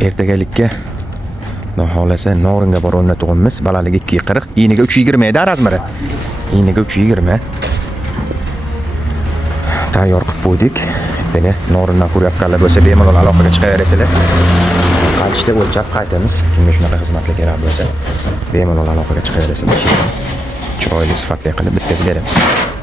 ertagalikka xudo xolasa Noringa borib o'rnatganmiz. Balandligi 240, eniga 320 edi razmeri. Eniga 320. Tayyor qilib qo'ydik. Beni Norindan ko'ryapganlar bo'lsa, bemalol aloqaga chiqaverasizlar. Qaytishda o'lchab qaytamiz. Kimga shunaqa xizmatlar kerak bo'lsa, bemalol aloqaga chiqaverasizlar. Chiroyli sifatli qilib bitkazib beramiz.